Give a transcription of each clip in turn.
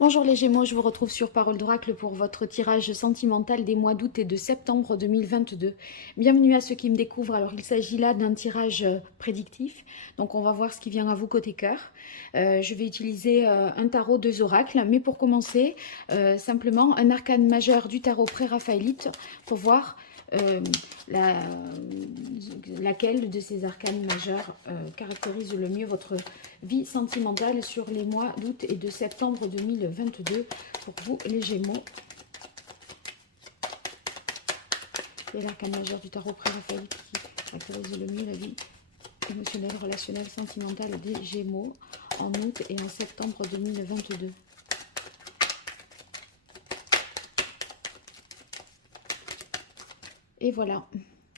Bonjour les Gémeaux, je vous retrouve sur Parole d'Oracle pour votre tirage sentimental des mois d'août et de septembre 2022. Bienvenue à ceux qui me découvrent. Alors il s'agit là d'un tirage prédictif, donc on va voir ce qui vient à vous côté cœur. Je vais utiliser un tarot, deux oracles, mais pour commencer, simplement un arcane majeur du tarot pré-raphaélite pour voir euh, la- laquelle de ces arcanes majeurs caractérise le mieux votre vie sentimentale sur les mois d'août et de septembre 2022 pour vous les Gémeaux. C'est l'arcane majeur du tarot pré-raphaélite qui caractérise le mieux la vie émotionnelle, relationnelle, sentimentale des Gémeaux en août et en septembre 2022. Et voilà.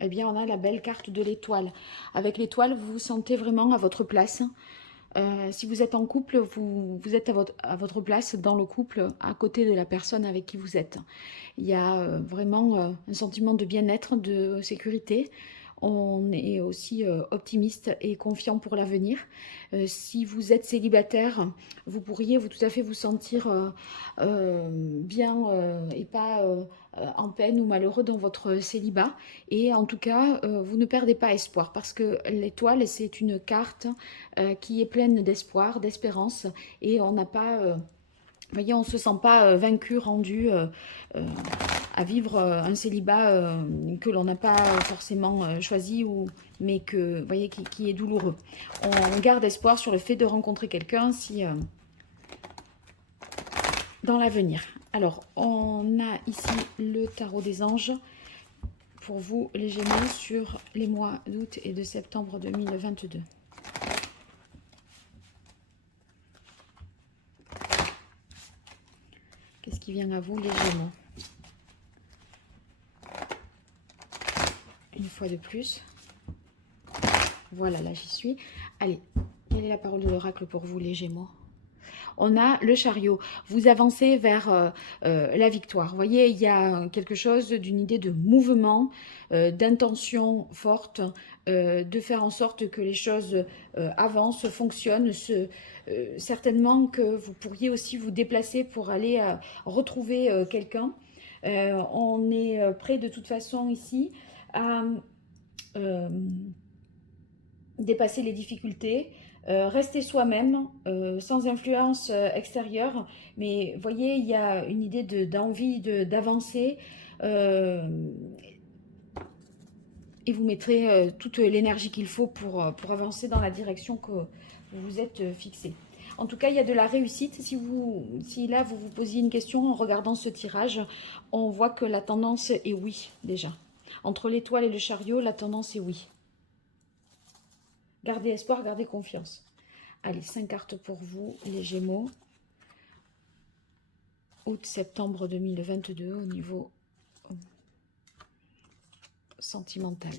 Eh bien, on a la belle carte de l'étoile. Avec l'étoile, vous vous sentez vraiment à votre place. Si vous êtes en couple, vous êtes à votre place dans le couple, à côté de la personne avec qui vous êtes. Il y a vraiment un sentiment de bien-être, de sécurité. On est aussi optimiste et confiant pour l'avenir. Si vous êtes célibataire, vous pourriez tout à fait vous sentir bien et pas en peine ou malheureux dans votre célibat. Et en tout cas, vous ne perdez pas espoir parce que l'étoile, c'est une carte qui est pleine d'espoir, d'espérance. Et on n'a pas... vous voyez, on ne se sent pas vaincu, rendu à vivre un célibat que l'on n'a pas forcément choisi, mais que, vous voyez, qui est douloureux. On garde espoir sur le fait de rencontrer quelqu'un si, dans l'avenir. Alors, on a ici le tarot des anges pour vous, les Gémeaux, sur les mois d'août et de septembre 2022. Qu'est-ce qui vient à vous, les Gémeaux? Une fois de plus. Voilà, là j'y suis. Allez, quelle est la parole de l'oracle pour vous, les Gémeaux? On a le chariot. Vous avancez vers la victoire. Vous voyez, il y a quelque chose d'une idée de mouvement, d'intention forte, de faire en sorte que les choses avancent, fonctionnent. Certainement que vous pourriez aussi vous déplacer pour aller retrouver quelqu'un. On est prêt de toute façon ici à dépasser les difficultés, rester soi-même, sans influence extérieure. Mais vous voyez, il y a une idée d'envie d'avancer. euh, et vous mettrez toute l'énergie qu'il faut pour avancer dans la direction que vous vous êtes fixé. En tout cas, il y a de la réussite. Si là, vous vous posiez une question en regardant ce tirage, on voit que la tendance est oui, déjà. Entre l'étoile et le chariot, la tendance est oui. Gardez espoir, gardez confiance. Allez, 5 cartes pour vous, les Gémeaux. Août-septembre 2022 au niveau sentimental.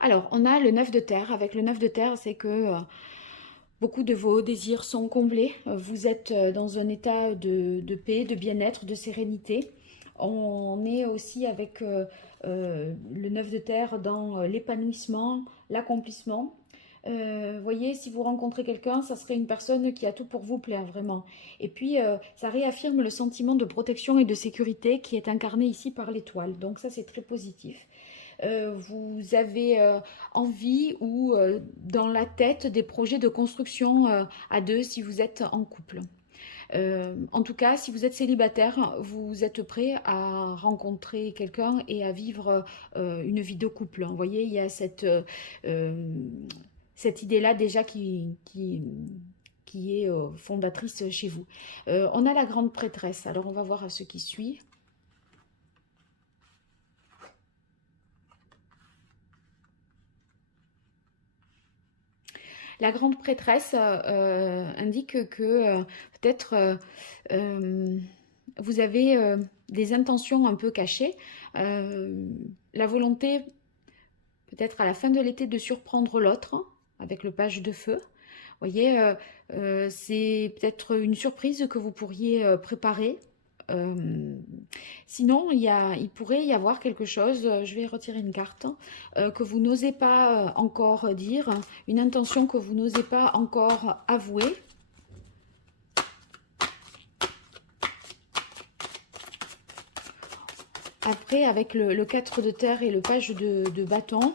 Alors, on a le 9 de terre. Avec le 9 de terre, c'est que beaucoup de vos désirs sont comblés. Vous êtes dans un état de paix, de bien-être, de sérénité. On est aussi avec le 9 de terre dans l'épanouissement, l'accomplissement. Voyez, si vous rencontrez quelqu'un, ça serait une personne qui a tout pour vous plaire, vraiment. Et puis, ça réaffirme le sentiment de protection et de sécurité qui est incarné ici par l'étoile. Donc ça, c'est très positif. Vous avez envie ou dans la tête des projets de construction à deux si vous êtes en couple. En tout cas, si vous êtes célibataire, vous êtes prêt à rencontrer quelqu'un et à vivre une vie de couple. Vous voyez, il y a cette idée-là déjà qui est fondatrice chez vous. On a la grande prêtresse. Alors, on va voir ce qui suit. La grande prêtresse indique que peut-être vous avez des intentions un peu cachées, la volonté peut-être à la fin de l'été de surprendre l'autre avec le page de feu. Vous voyez, c'est peut-être une surprise que vous pourriez préparer Sinon, il pourrait y avoir quelque chose, je vais retirer une carte, que vous n'osez pas encore dire, une intention que vous n'osez pas encore avouer. Après, avec le 4 de terre et le page de bâton,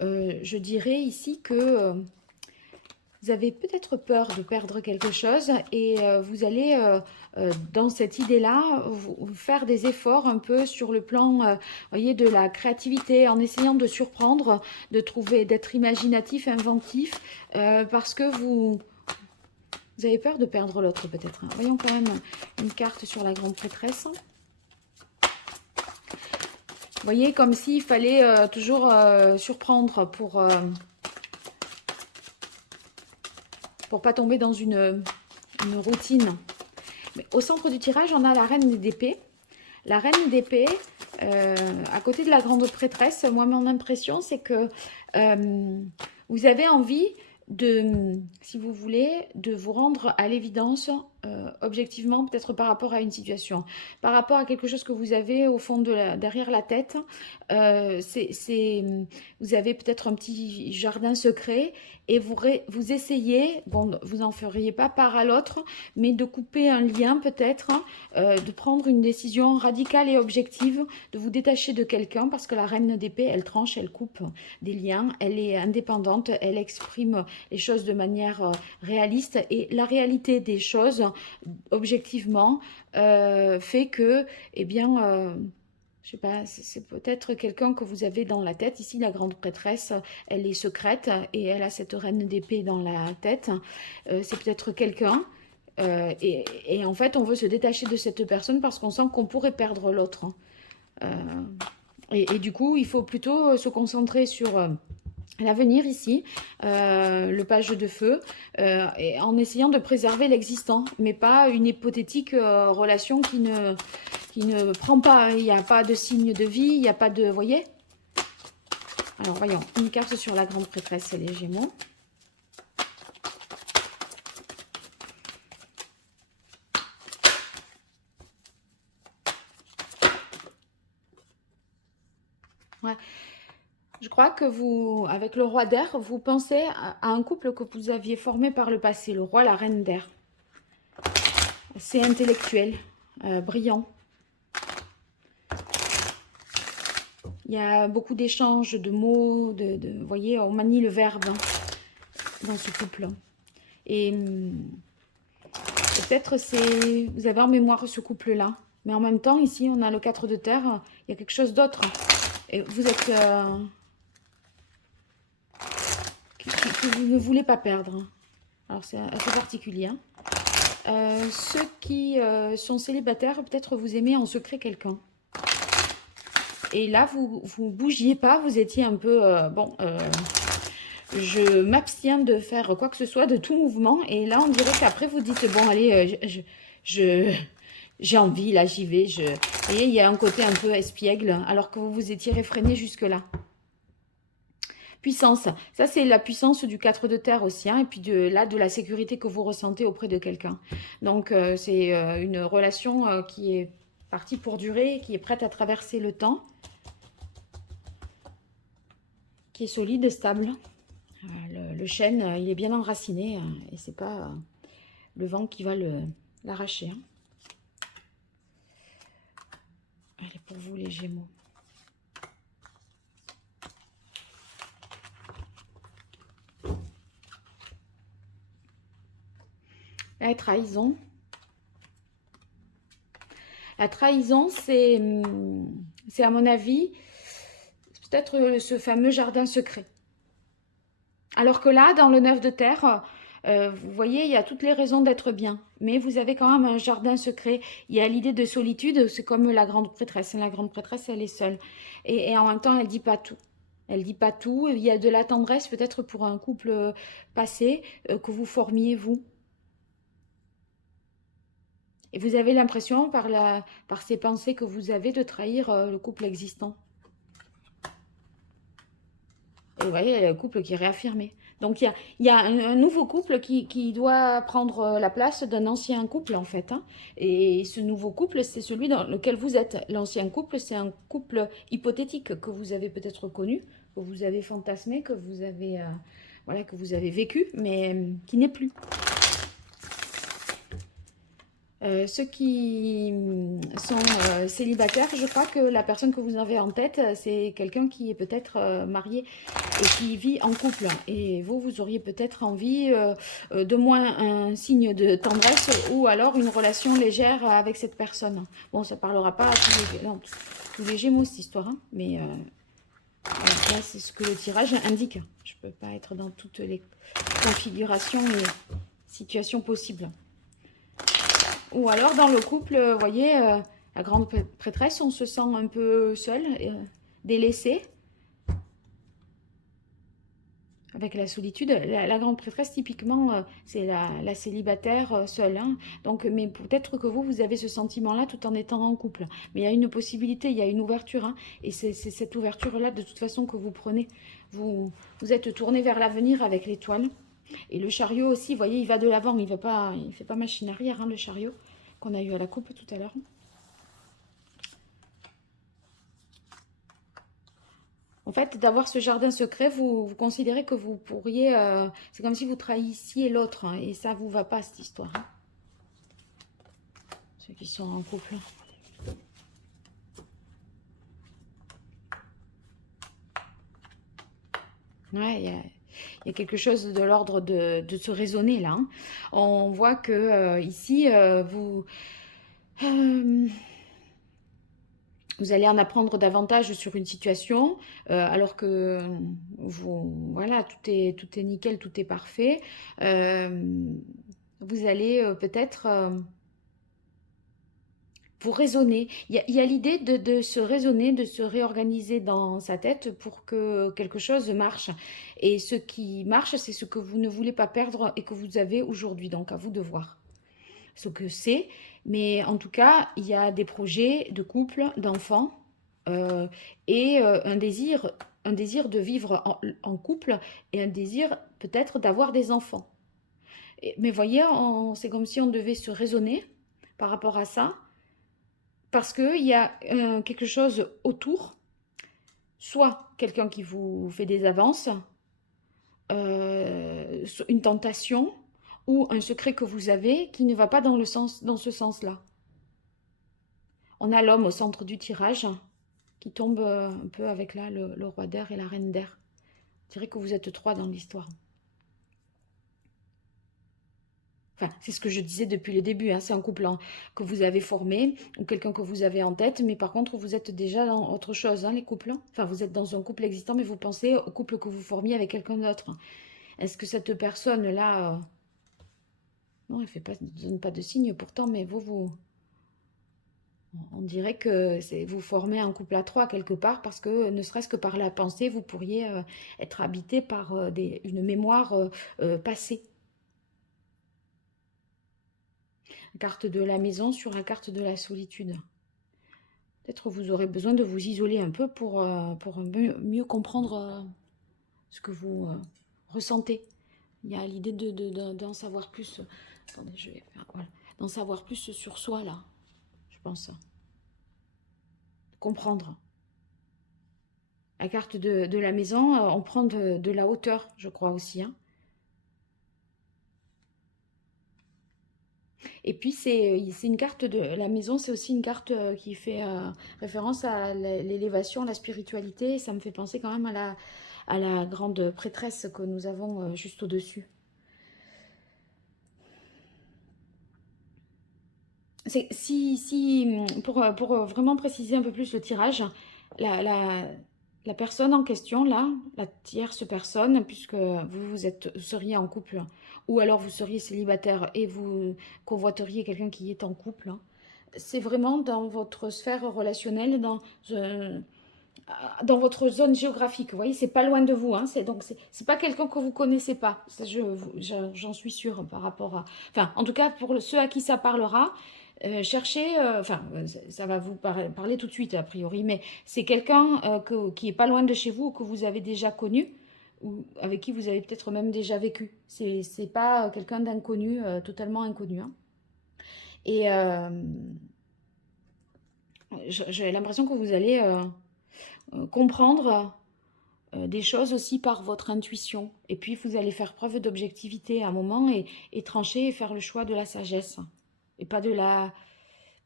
je dirais ici que vous avez peut-être peur de perdre quelque chose et vous allez, dans cette idée-là, vous faire des efforts un peu sur le plan, voyez, de la créativité, en essayant de surprendre, de trouver, d'être imaginatif, inventif, parce que vous avez peur de perdre l'autre peut-être. Voyons quand même une carte sur la grande prêtresse. Vous voyez, comme s'il fallait toujours surprendre pour pas tomber dans une routine. Mais au centre du tirage, on a la reine d'épée. La reine d'épée, à côté de la grande prêtresse, moi, mon impression, c'est que vous avez envie de, si vous voulez, de vous rendre à l'évidence, objectivement, peut-être par rapport à une situation, par rapport à quelque chose que vous avez au fond derrière la tête. Vous avez peut-être un petit jardin secret et vous essayez, bon, vous n'en feriez pas part à l'autre, mais de couper un lien peut-être, de prendre une décision radicale et objective, de vous détacher de quelqu'un, parce que la reine d'épée, elle tranche, elle coupe des liens, elle est indépendante, elle exprime les choses de manière réaliste, et la réalité des choses, objectivement, fait que, eh bien, je sais pas, c'est peut-être quelqu'un que vous avez dans la tête. Ici, la grande prêtresse, elle est secrète et elle a cette reine d'épée dans la tête. C'est peut-être quelqu'un. Et en fait, on veut se détacher de cette personne parce qu'on sent qu'on pourrait perdre l'autre. Et du coup, il faut plutôt se concentrer sur l'avenir ici, le page de feu, et en essayant de préserver l'existant, mais pas une hypothétique relation qui ne prend pas. Il n'y a pas de signe de vie, il n'y a pas de... Vous voyez? Alors, voyons, une carte sur la grande prêtresse, les Gémeaux. Ouais. Je crois que vous, avec le roi d'air, vous pensez à un couple que vous aviez formé par le passé, le roi, la reine d'air. C'est intellectuel, brillant. Il y a beaucoup d'échanges de mots, vous voyez, on manie le verbe dans ce couple. Et peut-être vous avez en mémoire ce couple-là. Mais en même temps, ici, on a le 4 de terre, il y a quelque chose d'autre. Et vous êtes... que vous ne voulez pas perdre. Alors, c'est assez particulier. Ceux qui sont célibataires, peut-être vous aimez en secret quelqu'un. Et là, vous bougiez pas, vous étiez un peu... je m'abstiens de faire quoi que ce soit, de tout mouvement. Et là, on dirait qu'après, vous dites, bon, allez, j'ai envie, là, j'y vais. Vous voyez, il y a un côté un peu espiègle, alors que vous vous étiez réfréné jusque-là. Puissance, ça c'est la puissance du 4 de terre aussi, hein, et puis de la sécurité que vous ressentez auprès de quelqu'un. Donc c'est une relation qui est partie pour durer, qui est prête à traverser le temps, qui est solide, stable. Le chêne, il est bien enraciné, et c'est pas le vent qui va l'arracher. Hein. Allez, pour vous les Gémeaux. La trahison. La trahison, c'est à mon avis, peut-être ce fameux jardin secret. Alors que là, dans le 9 de terre, vous voyez, il y a toutes les raisons d'être bien. Mais vous avez quand même un jardin secret. Il y a l'idée de solitude, c'est comme la grande prêtresse. La grande prêtresse, elle est seule. Et en même temps, elle ne dit pas tout. Elle ne dit pas tout. Il y a de la tendresse peut-être pour un couple passé que vous formiez, vous. Et vous avez l'impression, par ces pensées que vous avez, de trahir le couple existant. Et vous voyez, le couple qui est réaffirmé. Donc, il y a un nouveau couple qui doit prendre la place d'un ancien couple, en fait, hein. Et ce nouveau couple, c'est celui dans lequel vous êtes. L'ancien couple, c'est un couple hypothétique que vous avez peut-être connu, que vous avez fantasmé, que vous avez, voilà, que vous avez vécu, mais qui n'est plus. Ceux qui sont célibataires, je crois que la personne que vous avez en tête, c'est quelqu'un qui est peut-être marié et qui vit en couple. Et vous, vous auriez peut-être envie de moins un signe de tendresse ou alors une relation légère avec cette personne. Bon, ça ne parlera pas à tous les Gémeaux, cette histoire, hein, mais voilà, là, c'est ce que le tirage indique. Je ne peux pas être dans toutes les configurations et situations possibles. Ou alors, dans le couple, vous voyez, la grande prêtresse, on se sent un peu seul, délaissé. Avec la solitude, la grande prêtresse, typiquement, c'est la célibataire seule, hein. Donc, mais peut-être que vous avez ce sentiment-là tout en étant en couple. Mais il y a une possibilité, il y a une ouverture, hein. Et c'est cette ouverture-là, de toute façon, que vous prenez. Vous êtes tourné vers l'avenir avec l'étoile. Et le chariot aussi, vous voyez, il va de l'avant, il ne fait pas machine arrière, hein, le chariot qu'on a eu à la coupe tout à l'heure. En fait, d'avoir ce jardin secret, vous considérez que vous pourriez... c'est comme si vous trahissiez l'autre, hein, et ça vous va pas, cette histoire, hein. Ceux qui sont en couple. Ouais, il y a quelque chose de l'ordre de se raisonner, là, hein. On voit que ici, vous allez en apprendre davantage sur une situation, alors que voilà, tout est nickel, tout est parfait. Vous allez peut-être vous raisonner. Il y a l'idée de se raisonner, de se réorganiser dans sa tête pour que quelque chose marche. Et ce qui marche, c'est ce que vous ne voulez pas perdre et que vous avez aujourd'hui. Donc, à vous de voir ce que c'est. Mais en tout cas, il y a des projets de couple, d'enfants, et un désir de vivre en couple et un désir peut-être d'avoir des enfants. Mais voyez, c'est comme si on devait se raisonner par rapport à ça, parce qu'il y a quelque chose autour, soit quelqu'un qui vous fait des avances, une tentation, ou un secret que vous avez qui ne va pas dans ce sens-là. On a l'homme au centre du tirage, qui tombe un peu avec là le roi d'air et la reine d'air. Je dirais que vous êtes trois dans l'histoire. Enfin, c'est ce que je disais depuis le début, hein. C'est un couple que vous avez formé, ou quelqu'un que vous avez en tête, mais par contre, vous êtes déjà dans autre chose, hein, les couples. Enfin, vous êtes dans un couple existant, mais vous pensez au couple que vous formiez avec quelqu'un d'autre. Est-ce que cette personne-là... non, elle ne donne pas de signe pourtant, mais on dirait que vous formez un couple à trois quelque part, parce que ne serait-ce que par la pensée, vous pourriez être habité par une mémoire passée. La carte de la maison sur la carte de la solitude. Peut-être vous aurez besoin de vous isoler un peu pour mieux comprendre ce que vous ressentez. Il y a l'idée d'en savoir plus. Attendez, je vais faire... Voilà. D'en savoir plus sur soi, là, je pense. Comprendre. La carte de la maison, on prend de la hauteur, je crois aussi, hein. Et puis, c'est une carte de la maison, c'est aussi une carte qui fait référence à l'élévation, la spiritualité. Ça me fait penser quand même à la grande prêtresse que nous avons juste au-dessus. Pour vraiment préciser un peu plus le tirage, la personne en question, là, la tierce personne, puisque vous seriez en couple, ou alors vous seriez célibataire et vous convoiteriez quelqu'un qui est en couple, hein, c'est vraiment dans votre sphère relationnelle, dans votre zone géographique. Vous voyez, c'est pas loin de vous, hein, donc c'est pas quelqu'un que vous connaissez pas. J'en suis sûre par rapport à... Enfin, en tout cas, pour ceux à qui ça parlera, cherchez... enfin, ça va vous parler tout de suite, a priori, mais c'est quelqu'un qui est pas loin de chez vous, que vous avez déjà connu. ou avec qui vous avez peut-être même déjà vécu. C'est pas quelqu'un d'inconnu, totalement inconnu, hein. Et j'ai l'impression que vous allez comprendre des choses aussi par votre intuition. Et puis, vous allez faire preuve d'objectivité à un moment et trancher et faire le choix de la sagesse. Et pas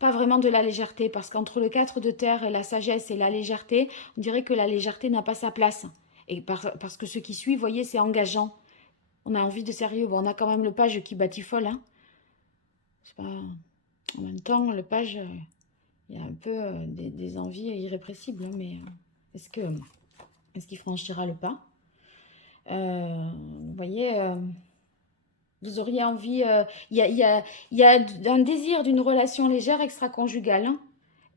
vraiment de la légèreté, parce qu'entre le 4 de terre et la sagesse et la légèreté, on dirait que la légèreté n'a pas sa place. Et parce que ce qui suit, vous voyez, c'est engageant. On a envie de sérieux. Bon, on a quand même le page qui batifole, hein. C'est pas... En même temps, le page, il y a un peu des envies irrépressibles, hein, mais est-ce qu'il franchira le pas? Vous voyez, vous auriez envie... il y a un désir d'une relation légère extra-conjugale, hein.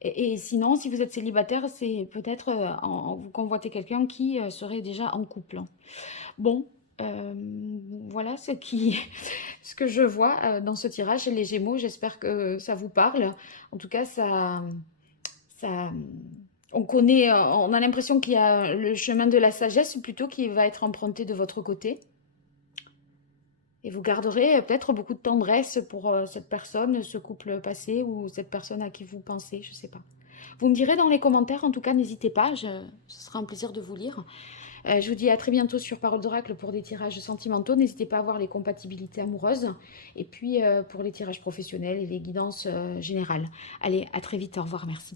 Et sinon, si vous êtes célibataire, c'est peut-être vous convoitez quelqu'un qui serait déjà en couple, hein. Bon, voilà ce que je vois dans ce tirage, les Gémeaux. J'espère que ça vous parle. En tout cas, ça, on connaît, on a l'impression qu'il y a le chemin de la sagesse plutôt qui va être emprunté de votre côté. Et vous garderez peut-être beaucoup de tendresse pour cette personne, ce couple passé ou cette personne à qui vous pensez, je ne sais pas. Vous me direz dans les commentaires, en tout cas, n'hésitez pas, ce sera un plaisir de vous lire. Je vous dis à très bientôt sur Parole d'Oracle pour des tirages sentimentaux. N'hésitez pas à voir les compatibilités amoureuses. Et puis pour les tirages professionnels et les guidances générales. Allez, à très vite, au revoir, merci.